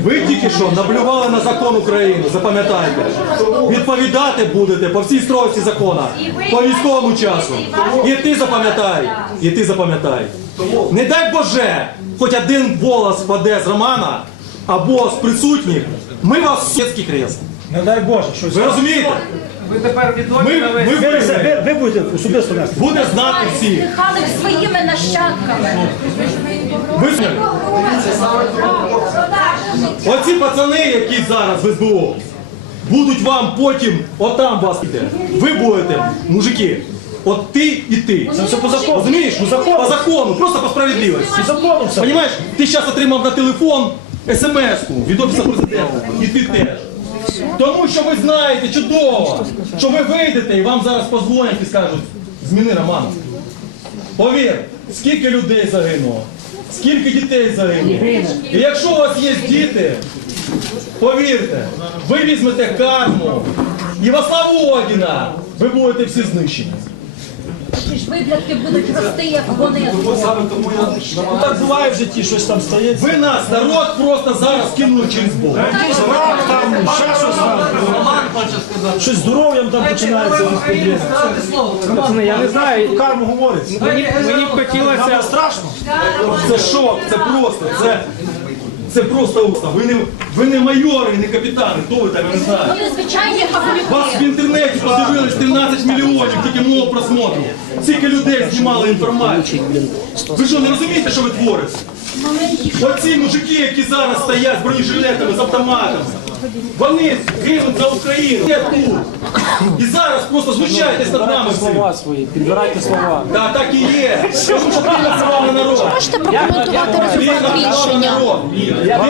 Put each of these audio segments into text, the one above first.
Ви тільки що наплювали на закон України, запам'ятайте. Відповідати будете по всій стройці закона, по військовому часу. І ти запам'ятай, і ти запам'ятай. Не дай Боже, хоч один волос впаде з Романа або з присутніх, ми вас в сєцький крест. Не дай Боже, щось. Ви розумієте? Ви тепер Ми, на весь ми, Ви, ви, ви, ви будете особисто нести. буде знати всі. Дихали своїми нащадками. Ви Оці пацани, які зараз в СБУ, будуть вам потім, отам вас іде. Ви будете, мужики, от ти і ти. Це все по закону. Розумієш? По закону. По закону, просто по справедливості. По закону все. Понимаєш, ти зараз отримав на телефон смс-ку від офісу президента. І ти теж. Тому що ви знаєте чудово, що ви вийдете і вам зараз позвонять і скажуть, зміни Романа. Повір, скільки людей загинуло, скільки дітей загинуло. І якщо у вас є діти, повірте, ви візьмете карму і во славу Одіна ви будете всі знищені. Ті ж будуть рости, як вони. Ну так буває в житті, щось там стається. Ви нас, народ, просто зараз кинули через Бога. Якийсь брак там, ще щось там. Щось здоров'ям там починається. Пацани, я не знаю. Карму говорить. Мені, мені б хотілося. Нам страшно. Це шок, це просто, це, це просто уста. Ви не, ви не майори, не капітани, хто ви так не знаєте. Вони звичайні Вас в інтернеті подивились 13 мільйонів, мого просмотру. Скільки людей знімали інформацію. Ви що, не розумієте, що ви творите? Оці мужики, які зараз стоять з бронежилетами, з автоматами, вони гинуть за Україну. Я тут. І зараз просто знущаєтесь над нами всім. Слова свої, підбирайте слова. Так, так і є. Тому що ви називали народ. Можете прокоментувати Він результат називав рішення? народ.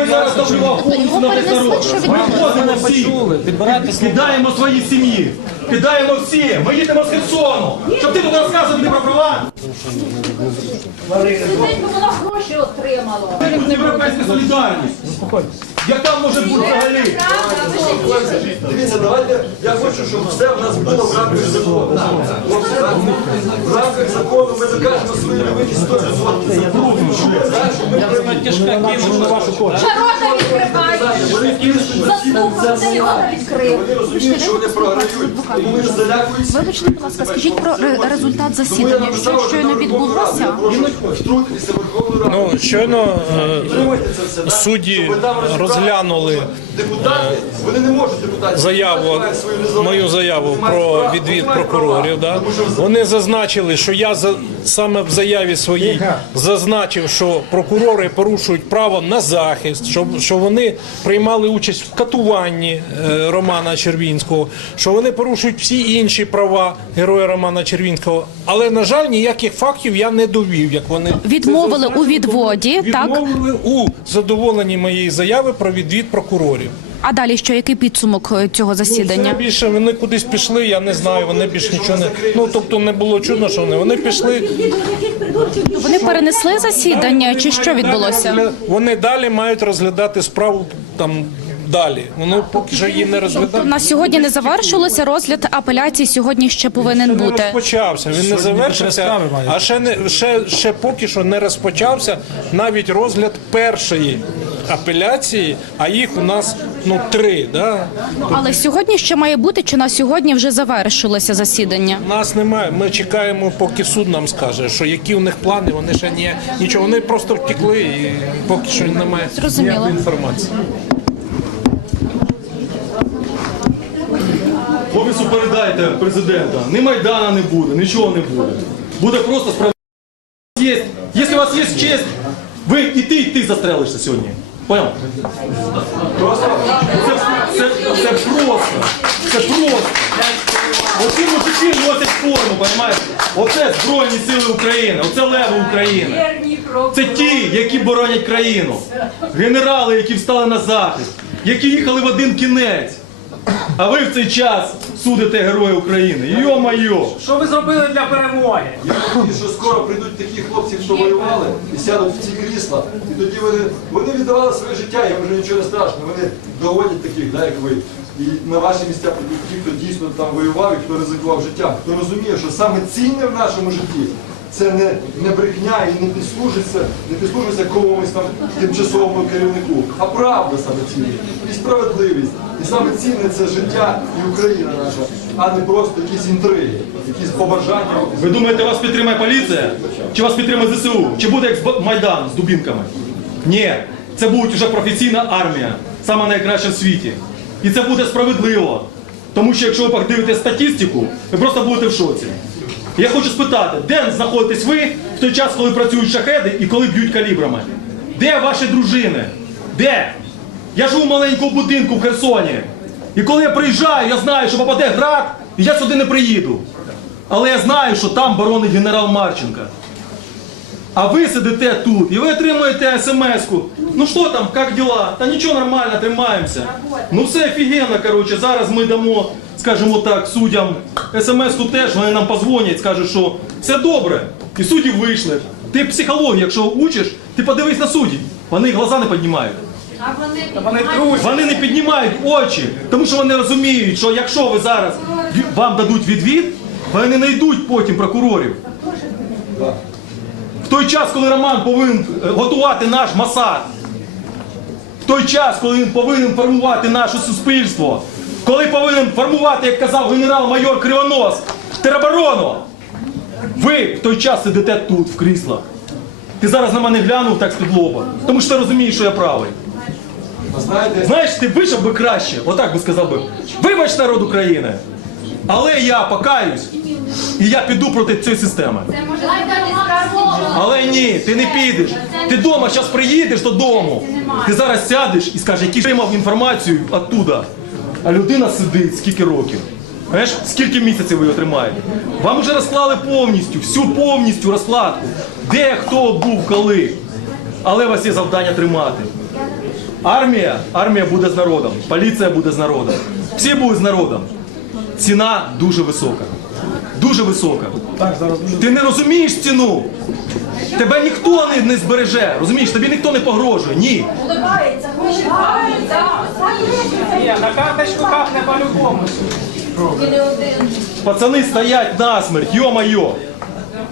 Він зараз добивав повністю на весь народ. що Ми входимо всі. Підбирайте слова. Кидаємо свої сім'ї, кидаємо всі. Ми їдемо з Херсону. Щоб ти тут розказував мені про права. Вона гроші отримало. Європейська солідарність. Яка може бути взагалі? Дивіться, давайте, я хочу, щоб все в нас було в рамках закону. В рамках закону ми докажемо свою любить історію. вашу користь. Шарота відкриває. Ж. Вибачте, будь ласка, скажіть про ре- результат засідання, що щойно відбулося. Ну, щойно е, судді розглянули Депутати, вони не можуть депутати. заяву, мою заяву про відвід прокурорів. Да? Вони зазначили, що я за, саме в заяві своїй зазначив, що прокурори порушують право на захист, що, що вони приймали участь в катуванні е, Романа Червінського, що вони порушують всі інші права героя Романа Червінського. Але, на жаль, ніяких фактів я не довів, як вони Відмовили у відводі, так? Відмовили у задоволенні моєї заяви про відвід прокурорів. А далі що? Який підсумок е, цього засідання? більше вони кудись пішли, я не знаю. Вони більш нічого не ну тобто не було чудно, що вони вони пішли. Вони перенесли засідання, чи що відбулося? Вони далі мають розглядати справу там далі. Воно поки що її не розглядає. На сьогодні не завершилося розгляд апеляції. Сьогодні ще повинен Не бути. розпочався. Він не завершився, а ще не ще, ще поки що не розпочався навіть розгляд першої апеляції, а їх у нас ну три. Да? Але сьогодні ще має бути, чи на сьогодні вже завершилося засідання? Нас немає. Ми чекаємо, поки суд нам скаже, що які у них плани. Вони ще ні, нічого. Вони просто втекли і поки що немає Зрозуміло. ніякої інформації. Офісу передайте президента. Ні Майдана не буде, нічого не буде. Буде просто справедливість. Є- Якщо у вас є честь, ви і ти, і ти застрелишся сьогодні. Понял? Це, це, це просто. Це просто. Оці мужики носять форму, понимаєте? Оце Збройні Сили України, оце леви України. Це ті, які боронять країну. Генерали, які встали на захист, які їхали в один кінець. А ви в цей час судите Героя України. Йо-майо! Що ви зробили для перемоги? Я надію, що скоро прийдуть такі хлопці, що воювали, і сядуть в ці крісла. І тоді вони, вони віддавали своє життя, їм вже нічого не страшно. Вони доводять таких, да, як ви. І на ваші місця прийдуть ті, хто дійсно там воював і хто ризикував життя, хто розуміє, що саме цінне в нашому житті це не, не брехня і не підслужиться, не підслужиться комусь там тимчасовому керівнику, а правда саме цінна, і справедливість. І саме цінне це життя і Україна наша, а не просто якісь інтриги, якісь побажання. Ви думаєте, вас підтримає поліція? Чи вас підтримає ЗСУ? Чи буде як Майдан з дубінками? Ні, це буде вже професійна армія, сама найкраща в світі. І це буде справедливо. Тому що якщо ви подивитесь статистику, ви просто будете в шоці. Я хочу спитати, де знаходитесь ви в той час, коли працюють шахеди і коли б'ють калібрами? Де ваші дружини? Де? Я живу в маленькому будинку в Херсоні. І коли я приїжджаю, я знаю, що попаде град, і я сюди не приїду. Але я знаю, що там боронить генерал Марченка. А ви сидите тут і ви отримуєте смс-ку. Ну що там, як діла? Та нічого нормально, тримаємося. Ну все офігенно, коротше. Зараз ми дамо, скажімо так, суддям смс-ку теж, вони нам позвонять, скажуть, що все добре. І судді вийшли. Ти психологію, якщо учиш, ти подивись на суддів. Вони глаза не піднімають. А вони Вони Вони не піднімають очі, тому що вони розуміють, що якщо ви зараз вам дадуть відвід, вони не знайдуть потім прокурорів. Той час, коли Роман повинен е, готувати наш Масад, в той час, коли він повинен формувати наше суспільство, коли повинен формувати, як казав генерал-майор Кривонос, тероборону, ви в той час сидите тут, в кріслах. Ти зараз на мене глянув так з-під лоба, тому що ти розумієш, що я правий. Знаєте, Знаєш, ти вийшов би краще, отак би сказав би. Вибач народ України, але я покаюсь і я піду проти цієї системи. Але ні, ти не підеш. Ти вдома зараз приїдеш додому. Ти зараз сядеш і скажеш, який отримав інформацію оттуда. А людина сидить скільки років. Знаєш, скільки місяців ви його тримаєте? Вам вже розклали повністю, всю повністю розкладку. Де хто був коли. Але у вас є завдання тримати. Армія, армія буде з народом, поліція буде з народом. Всі будуть з народом. Ціна дуже висока. Дуже висока. Так, зараз дуже Ти не розумієш ціну. Тебе ніхто не, не збереже. Розумієш, тобі ніхто не погрожує. Ні. Ні, на карточку капне по-любому. Пацани стоять насмерть, йо-майо.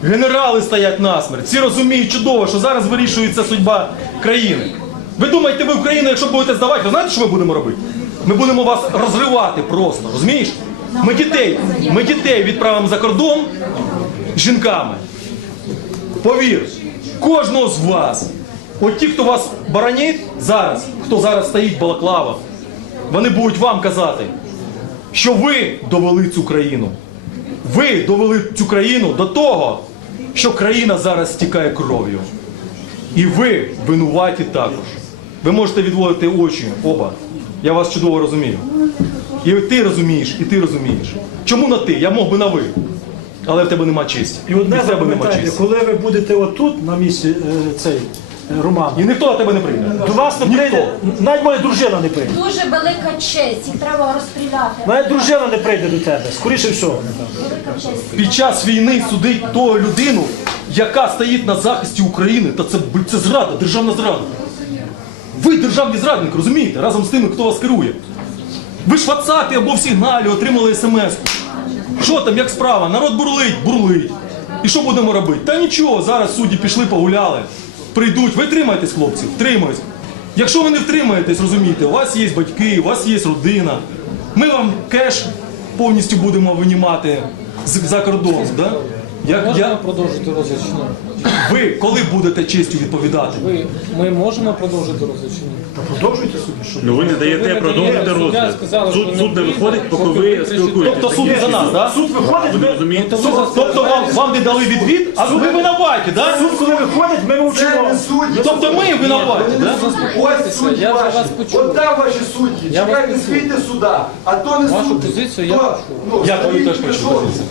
Генерали стоять насмерть. Всі розуміють чудово, що зараз вирішується судьба країни. Ви думаєте, ви Україну, якщо будете здавати, ви знаєте, що ми будемо робити? Ми будемо вас розривати просто, розумієш? Ми дітей, ми дітей відправимо за кордон жінками. Повір, кожного з вас, от ті, хто вас боронить зараз, хто зараз стоїть в балаклавах, вони будуть вам казати, що ви довели цю країну. Ви довели цю країну до того, що країна зараз стікає кров'ю. І ви винуваті також. Ви можете відводити очі оба. Я вас чудово розумію. І ти розумієш, і ти розумієш. Чому на ти? Я мог би на ви. Але в тебе нема честі. І одне в тебе нема запам'ятайте, честі. коли ви будете отут на місці е, цей е, Роман, І ніхто на тебе не прийде. до вас не прийде, навіть моя дружина не прийде. Дуже велика честь, їх треба розстріляти. Навіть дружина не прийде до тебе, скоріше всього. Велика честь. Під час війни судить ту людину, яка стоїть на захисті України, та це, б- це зрада, державна зрада. Ви державні зрадники, розумієте? Разом з тими, хто вас керує. Ви ж в WhatsApp або в сигналі отримали смс. Що там, як справа? Народ бурлить, бурлить. І що будемо робити? Та нічого, зараз судді пішли, погуляли. Прийдуть, ви тримайтесь, хлопці, втримайтесь. Якщо ви не втримаєтесь, розумієте, у вас є батьки, у вас є родина. Ми вам кеш повністю будемо винімати за кордон. Да? Як, Можна я, продовжити розгляд? Ви коли будете честю відповідати? Ви, ми можемо продовжити розгляд чи ні? Та продовжуйте собі, що Ну ви не даєте продовжити розгляд. Суд, суд не виходить, поки ви спілкуєтеся. Тобто суд за нас, да? суд виходить, Ви розумієте? Тобто вам, вам не дали відвід, а ви винуваті, да? суд, коли виходить, ми мовчимо. Тобто ми винуваті? Ось судді Я вже ваші. вас почув. От там ваші судді. Чекайте, почув. суда. А то не Вашу позицію я То, почув. ну, Я стоїть, теж почув позицію.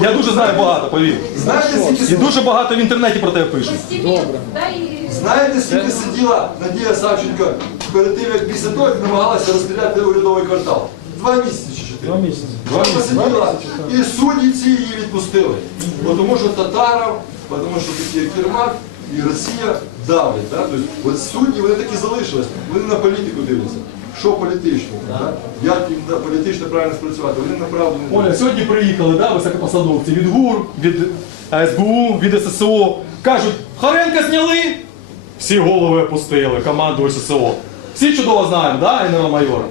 Я дуже знаю багато, повір. Знаєте, скільки І дуже багато в інтернеті про тебе пишуть. Добре. Знаєте, скільки сиділа Надія Савченко перед тим, як після того, як намагалася розстріляти урядовий квартал? Два місяці чи чотири. Два місяці. Вона посиділа, і судді ці її відпустили. Бо Тому що Татаров, бо тому що такі Кермак і Росія давлять. Да? Тобто, от судді вони такі залишились, вони на політику дивляться що політично, як їм політично правильно спрацювати. Вони направду Оля, сьогодні приїхали високопосадовці від ГУР, від СБУ, від ССО. Кажуть, Харенка зняли, всі голови опустили, команду ССО. Всі чудово знаємо, генерал майора?